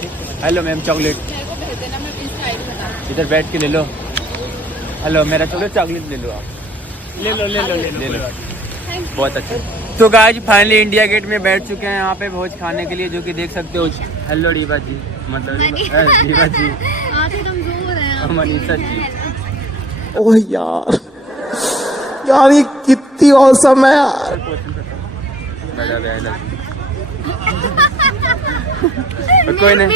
Hello ma'am, chocolate इधर बैठ के ले लो। हेलो, मेरा चॉकलेट ले लो आप। ले लो ले लो ले लो। बहुत अच्छा। तो गाइस फाइनली इंडिया गेट में बैठ चुके हैं यहाँ पे भोज खाने के लिए, जो कि देख सकते हो। हेलो रीवा जी, मतलब रीवा जी, मनीषा जी। ओह यार ये कितनी औसम है यार। कोई नहीं।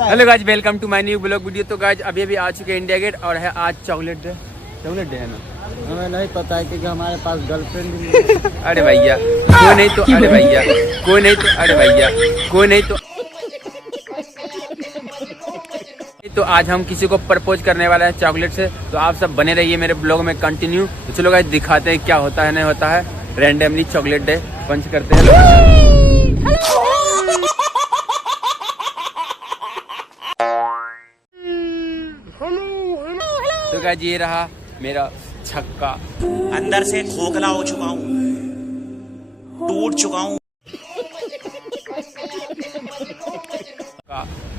Hello guys, welcome to my new blog video. तो गाइस अभी आ चुके हैं इंडिया गेट और है आज चॉकलेट डे है ना। हमें नहीं पता है कि हमारे पास गर्लफ्रेंड भी नहीं है। अरे भैया कोई नहीं तो, अरे भैया कोई नहीं तो, अरे भैया कोई नहीं तो। तो आज हम किसी को प्रपोज करने वाला है चॉकलेट से, तो आप सब बने रहिए मेरे ब्लॉग में कंटिन्यू। तो चलो गाइस दिखाते हैं क्या होता है नहीं होता है। रैंडमली चॉकलेट डे पंच करते हैं। तो गाइस ये रहा मेरा छक्का। अंदर से खोखला हो चुका हूँ, टूट चुका हूँ।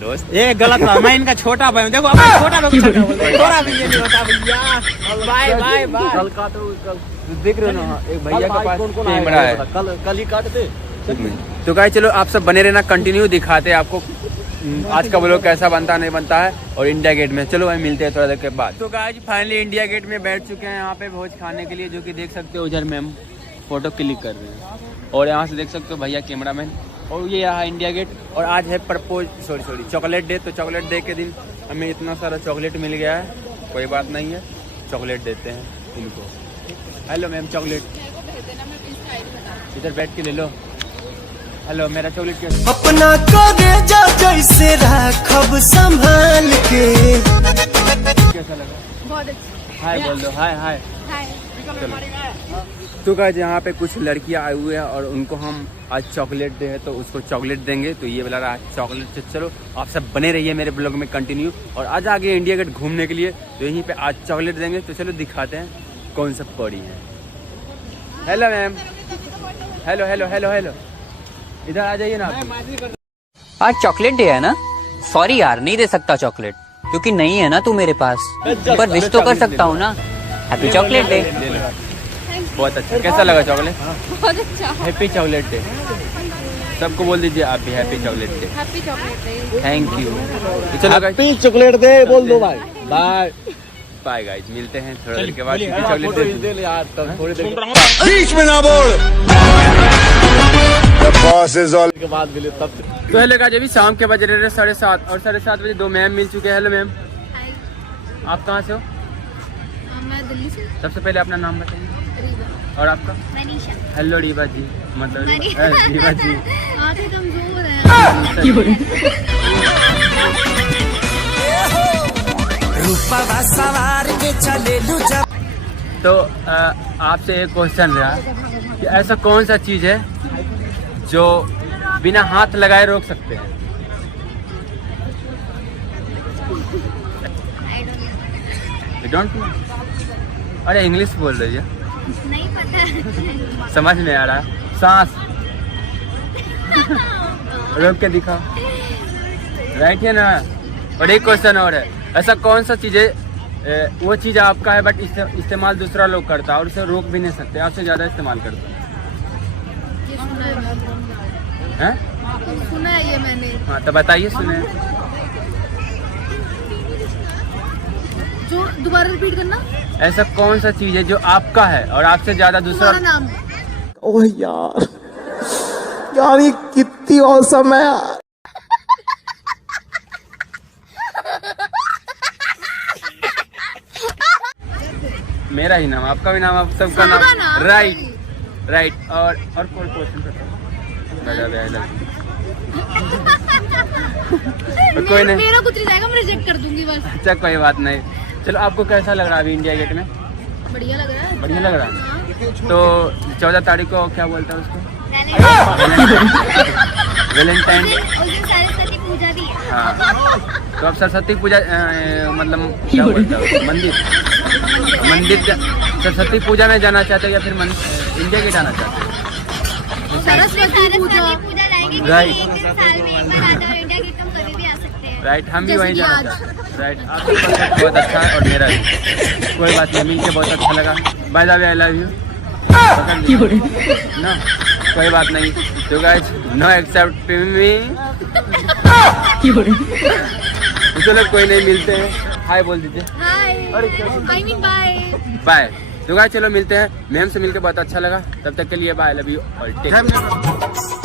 दोस्त ये गलत था, मैं इनका छोटा भाई हूँ। देखो अपना छोटा भाई छोटा भी ये नहीं होता भैया। Bye bye bye. कल काटो, कल देख रहे हो ना, एक भैया के पास कैमरा है। कल ही काटते। तो गाइस चलो आप सब बने रहना, कंटिन्यू दिखाते हैं आपको आज का ब्लॉग कैसा बनता नहीं बनता है। और इंडिया गेट में चलो भाई मिलते हैं थोड़ा देर के बाद। तो गाइस फाइनली इंडिया गेट में बैठ चुके हैं यहाँ पे भोज खाने के लिए, जो कि देख सकते हो उधर मैम फोटो क्लिक कर रहे हैं और यहाँ से देख सकते हो भैया कैमरामैन। और ये रहा इंडिया गेट। और आज है सॉरी चॉकलेट डे। तो चॉकलेट डे के दिन हमें इतना सारा चॉकलेट मिल गया है, कोई बात नहीं है, चॉकलेट देते हैं इनको। हेलो मैम, चॉकलेट इधर बैठ के ले लो। हेलो, मेरा चॉकलेट कैसा अपना कलेजा जैसे रखब संभाल के। लगा? बहुत अच्छा। हाय बोल दो, हाय हाय। तो गाइस यहाँ पे कुछ लड़कियाँ आई हुई है और उनको हम आज चॉकलेट डे है तो उसको चॉकलेट देंगे। तो ये वाला रहा चॉकलेट। तो चलो आप सब बने रहिए मेरे ब्लॉग में कंटिन्यू। और आज आगे इंडिया गेट घूमने के लिए, तो यहीं पे आज चॉकलेट देंगे। तो चलो दिखाते हैं कौन सा पड़ी है। Hello ma'am, hello hello hello hello, इधर आ जाइए ना आप। आज चॉकलेट डे है ना। सॉरी यार, नहीं दे सकता चॉकलेट, क्योंकि नहीं है ना तू मेरे पास, पर विश तो कर सकता हूँ ना। Happy chocolate day. बहुत अच्छा। कैसा लगा चॉकलेट? बहुत अच्छा। Happy chocolate day. सबको बोल दीजिए आप भी happy chocolate day. Happy chocolate day. Thank you. चलो हैप्पी चॉकलेट दे बोल दो भाई। बाय बाय गाइस, मिलते हैं थोड़ा देर के बाद। चॉकलेट दे दे यार, थोड़ी देर बीच में ना बोल। के बाद मिले तब। तो हेलो गाइस, अभी शाम के बज रहे 7:30 और 7:30 बजे दो मैम मिल चुके हैं। हेलो मैम, आप कहाँ से हो? मैं दिल्ली से। सबसे पहले अपना नाम बताइए रीवा। और आपका? मनीषा। हेलो रीवा जी, मतलब रीवा जी। आंखें कमजोर है। तो आपसे एक क्वेश्चन रहा कि ऐसा कौन सा चीज़ है जो बिना हाथ लगाए रोक सकते हैं? Don't know. अरे इंग्लिश बोल रही है, नहीं पता। समझ नहीं आ रहा। सांस रोक के दिखा, राइट है ना। और एक क्वेश्चन और है, ऐसा कौन सा चीज़ है वो चीज़ आपका है बट इस्तेमाल दूसरा लोग करता है और उसे रोक भी नहीं सकते, आपसे ज़्यादा इस्तेमाल करता है। ये सुना है हैं? सुना है ये मैंने। हाँ तो बताइए, सुने। जो दोबारा रिपीट करना। ऐसा कौन सा चीज़ है जो आपका है और आपसे ज़्यादा दूसरा। तुम्हारा नाम। ओह यार ये कितनी औसम है यार। मेरा ही नाम, आपका भी नाम, आप सबका नाम। Right right. और कोई क्वेश्चन कोई नहीं, मेरा कुछ नहीं जाएगा, मैं रिजेक्ट कर दूंगी बस। अच्छा कोई बात नहीं। चलो आपको कैसा लग रहा है अभी इंडिया गेट में? बढ़िया लग रहा है। बढ़िया लग रहा है। तो 14 तारीख को क्या बोलता है उसको? वैलेंटाइन। सरस्वती पूजा भी है। हाँ, तो आप सरस्वती पूजा मतलब क्या बोलता है, मंदिर सरस्वती पूजा में जाना चाहते हैं या फिर इंडिया गेट आना चाहते हैं? सरस्वती पूजा लाएंगे क्योंकि Right. एक दिन साल में एक बार आता है और इंडिया गेट हम कभी भी आ सकते हैं। राइट, हम भी जैसे वहीं कि जाना आज। चाहते हैं। राइट, आपका concept बहुत अच्छा है और मेरा भी। कोई बात नहीं, मिलके बहुत अच्छा लगा। By the way, I love you ना, कोई बात नहीं। तो गाइस, नो एक्सेप्ट मी। चलो कोई नहीं, मिलते हैं। हाय बोल दीजिए। हाय, आई मीन बाय। बाय। तो गाइस चलो मिलते हैं। मैम से मिलकर बहुत अच्छा लगा। तब तक के लिए बाय, लव यू और टेक केयर।